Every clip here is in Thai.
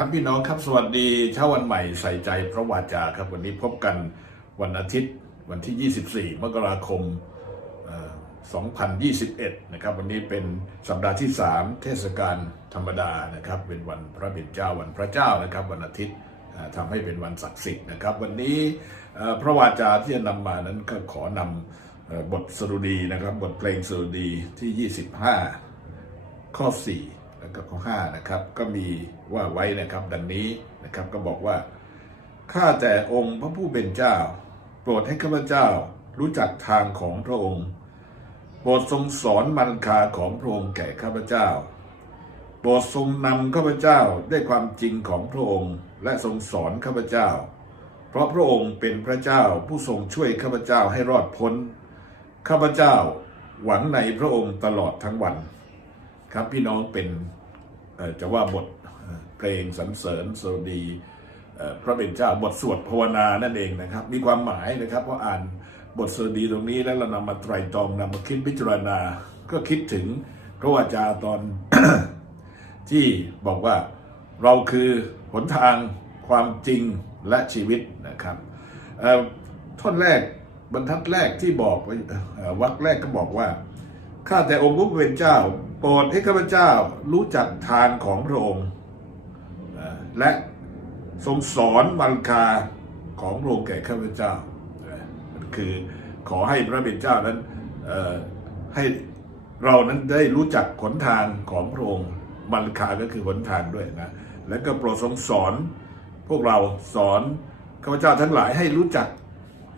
ท่านพี่น้องครับสวัสดีเช้าวันใหม่ใส่ใจพระวาจาครับวันนี้พบกันวันอาทิตย์วันที่ 24 มกราคม 2021 นะครับ วันนี้เป็นสัปดาห์ที่ 3 เทศกาลธรรมดานะครับ เป็นวันพระบิดเจ้าวันพระเจ้านะครับ วันอาทิตย์เอ่อทำให้เป็นวันศักดิ์สิทธิ์นะครับ วันนี้พระวาจาที่จะนำมานั้นก็ขอนำเอ่อบทสรุดีนะครับ บทเพลงสรุดีที่ 25 ข้อ 4 แล้วก็ข้อ5นะครับก็มีว่าไว้นะครับดังนี้นะครับก็บอกว่าข้าแต่องค์พระผู้เป็นเจ้า โปรดให้ข้าพเจ้ารู้จักทางของพระองค์ โปรดทรงสอนมันคาของพระองค์แก่ข้าพเจ้า โปรดทรงนำข้าพเจ้าด้วยความจริงของพระองค์ และทรงสอนข้าพเจ้า เพราะพระองค์เป็นพระเจ้าผู้ทรงช่วยข้าพเจ้าให้รอดพ้น ข้าพเจ้าหวังในพระองค์ตลอดทั้งวัน ครับพี่น้องเป็นจะว่าบทเพลงสรรเสริญสวดีพระเป็นเจ้าบทสวดภาวนานั่นเองนะครับ มีความหมายนะครับว่าอ่านบทสวดีตรงนี้แล้วเรานำมาไตรตรองนำมาคิดพิจารณา ก็คิดถึงพระวาจาตอนที่บอกว่าเราคือหนทางความจริงและชีวิตนะครับท่อนแรกบรรทัดแรกที่บอกไว้เอ่อวรรคแรกก็บอกว่าข้าแต่องค์พระผู้เป็นเจ้า โปรดให้ข้าพเจ้ารู้จักทางของพระองค์ และทรงสอนมันคาของพระองค์แก่ข้าพเจ้า คือขอให้พระเป็นเจ้านั้นให้เรานั้นได้รู้จักขนทางของพระองค์มันคาก็คือหนทางด้วยนะ แล้วก็โปรดทรงสอนพวกเราสอนข้าพเจ้าทั้งหลายให้รู้จัก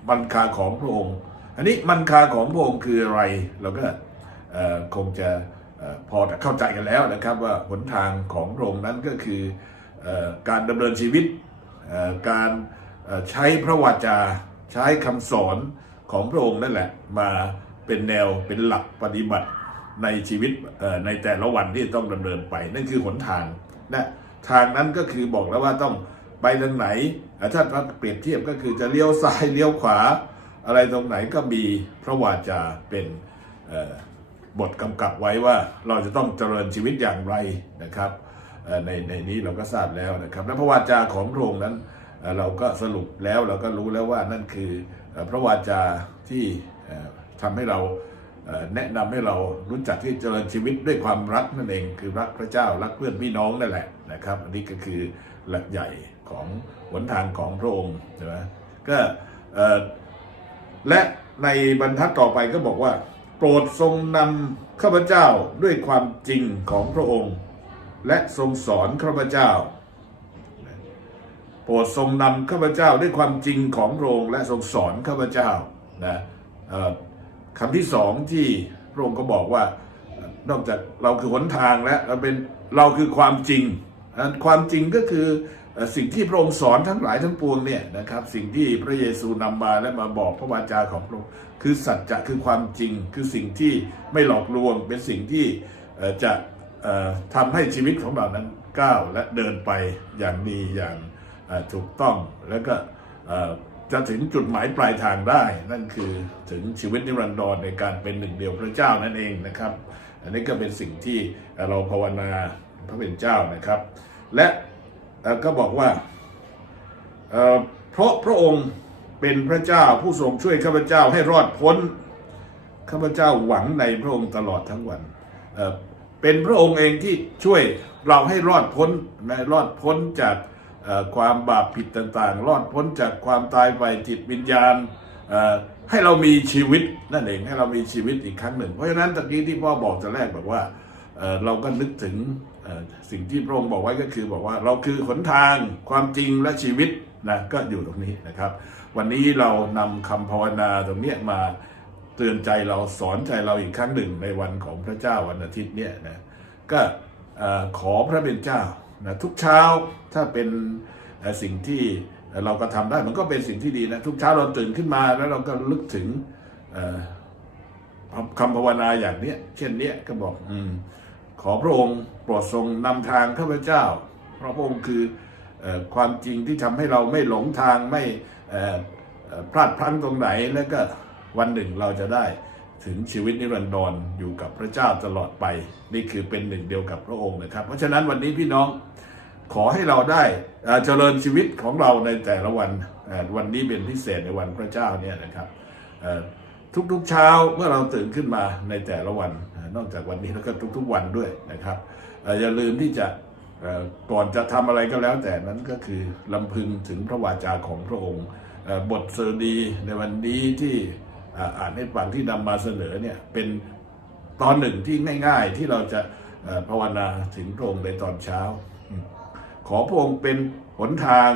มันคาของพระองค์ อันนี้มันคาของพระองค์คืออะไร เราก็คงจะ พอจะเข้าใจกันแล้วนะครับว่าหนทางของพระองค์นั้นก็คืออการดำเนินชีวิต การใช้พระวาจาใช้คำสอนของพระองค์นั่นแหละมาเป็นแนวเป็นหลักปฏิบัติในชีวิตในแต่ละวันที่ต้องดำเนินไป นั่นคือหนทางนะทางนั้นก็คือบอกแล้วว่าต้องไปทางไหนอะถ้าเปรียบเทียบก็คือจะเลี้ยวซ้ายเลี้ยวขวา อะไรตรงไหนก็มีพระวาจาเป็นเอ่อ บทกำกับไว้ว่าเราจะต้องเจริญชีวิตอย่างไรนะครับในในนี้เราก็ทราบแล้วนะครับและพระวาจาของพระองค์นั้นเราก็สรุปแล้วเราก็รู้แล้วว่านั่นคือพระวาจาที่เอ่อทำให้เราแนะนำให้เรารู้จักที่เจริญชีวิตด้วยความรักนั่นเอง คือรักพระเจ้ารักเพื่อนพี่น้องนั่นแหละนะครับ อันนี้ก็คือหลักใหญ่ของหนทางของพระองค์ใช่ไหมก็และในบรรทัดต่อไปก็บอกว่า โปรดทรงนำข้าพเจ้าด้วยความจริงของพระองค์ และทรงสอนข้าพเจ้า โปรดทรงนำข้าพเจ้าด้วยความจริงของพระองค์และทรงสอนข้าพเจ้านะคำที่สองที่พระองค์ก็บอกว่านอกจากเราคือหนทางและเราเป็นเราคือความจริง ความจริงก็คือ สิ่งที่พระองค์สอนทั้งหลายทั้งปวงเนี่ยนะครับสิ่งที่พระเยซูนำมาและมาบอกพระวาจาของพระองค์คือสัจจะคือความจริงคือสิ่งที่ไม่หลอกลวง เป็นสิ่งที่จะเอ่อทำให้ชีวิตของเรานั้นก้าวและเดินไปอย่างดีอย่างถูกต้องแล้วก็จะถึงจุดหมายปลายทางได้ นั่นคือถึงชีวิตนิรันดรในการเป็นหนึ่งเดียวพระเจ้านั่นเองนะครับ อันนี้ก็เป็นสิ่งที่เราภาวนาพระเป็นเจ้านะครับ และ ก็บอกว่าเพราะพระองค์เป็นพระเจ้าผู้ทรงช่วยข้าพเจ้าให้รอดพ้นข้าพเจ้าหวังในพระองค์ตลอดทั้งวันเป็นพระองค์เองที่ช่วยเราให้รอดพ้นในรอดพ้นจากความบาปผิดต่างๆ รอดพ้นจากความตายไปจิตวิญญาณให้เรามีชีวิตนั่นเองให้เรามีชีวิตอีกครั้งหนึ่ง เพราะฉะนั้นตะกี้ที่พ่อบอกแต่แรกบอกว่า เเราก็นึกถึงสิ่งที่พระองค์บอกไว้ก็คือบอกว่าเราคือหนทางความจริงและชีวิตนะก็อยู่ตรงนี้นะครับ วันนี้เรานำคำภาวนาตรงนี้มาเตือนใจเราสอนใจเราอีกครั้งหนึ่งในวันของพระเจ้าวันอาทิตย์เนี่ยนะก็ขอพระเป็นเจ้านะทุกเช้าถ้าเป็นสิ่งที่เราก็ทำได้มันก็เป็นสิ่งที่ดีนะทุกเช้าเราตื่นขึ้นมาแล้วเราก็ลึกถึงคำภาวนาอย่างเนี้ยเช่นเนี้ยก็บอกอม ขอพระองค์โปรดทรงนำทางข้าพเจ้าเพราะพระองค์คืออความจริงที่ทำให้เราไม่หลงทางไม่พลาดพลั้งตรงไหน แล้วก็วันหนึ่งเราจะได้ถึงชีวิตนิรันดรอยู่กับพระเจ้าตลอดไป นี่คือเป็นหนึ่งเดียวกับพระองค์นะครับ เพราะฉะนั้นวันนี้พี่น้องขอให้เราได้เจริญชีวิตของเราในแต่ละวันวันนี้เป็นพิเศษในวันพระเจ้าเนี่ยนะครับทุกๆเช้าเมื่อเราตื่นขึ้นมาในแต่ละวัน นอกจากวันนี้แล้วก็ทุกๆวันด้วยนะครับอย่าลืมที่จะก่อนจะทำอะไรก็แล้วแต่นั้นก็คือลำพึงถึงพระวาจาของพระองค์บทสดีในวันนี้ที่อ่าอ่านให้ฟังที่นำมาเสนอเนี่ยเป็นตอนหนึ่งที่ง่าย ๆ ที่เราจะภาวนาถึงพระองค์ในตอนเช้า ขอพระองค์เป็นหนทาง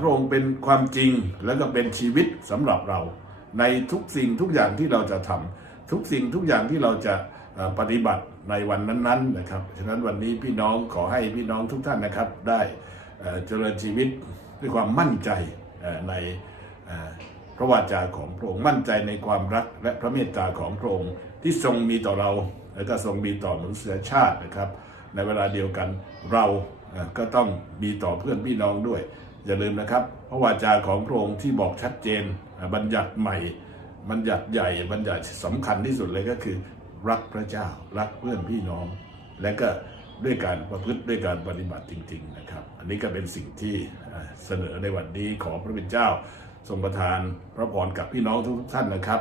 พระองค์เป็นความจริงแล้วก็เป็นชีวิตสำหรับเราในทุกสิ่งทุกอย่างที่เราจะทำ ทุกสิ่งทุกอย่างที่เราจะปฏิบัติในวันนั้นๆนะครับ ฉะนั้นวันนี้พี่น้องขอให้พี่น้องทุกท่านนะครับ ได้เอ่อเจริญชีวิตด้วยความมั่นใจในพระวาจาของพระองค์มั่นใจในความรักและพระเมตตาของพระองค์ที่ทรงมีต่อเราและก็ทรงมีต่อมนุษยชาตินะครับ ในเวลาเดียวกันเราก็ต้องมีต่อเพื่อนพี่น้องด้วย อย่าลืมนะครับ พระวาจาของพระองค์ที่บอกชัดเจนบัญญัติใหม่ บัญญัติใหญ่บัญญัติสำคัญที่สุดเลยก็คือ รักพระเจ้ารักเพื่อนพี่น้อง และก็ด้วยการประพฤติด้วยการปฏิบัติจริง ๆ นะครับ อันนี้ก็เป็นสิ่งที่เสนอในวันนี้ขอพระเป็นเจ้า ทรงประทานพระพรกับพี่น้องทุกท่านนะครับ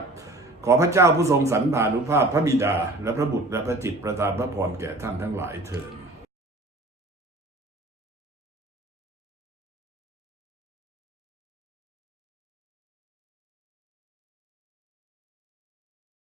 ขอพระเจ้าผู้ทรงสรรพานุภาพพระบิดา และพระบุตรและพระจิตประทานพระพรแก่ท่านทั้งหลายเถิด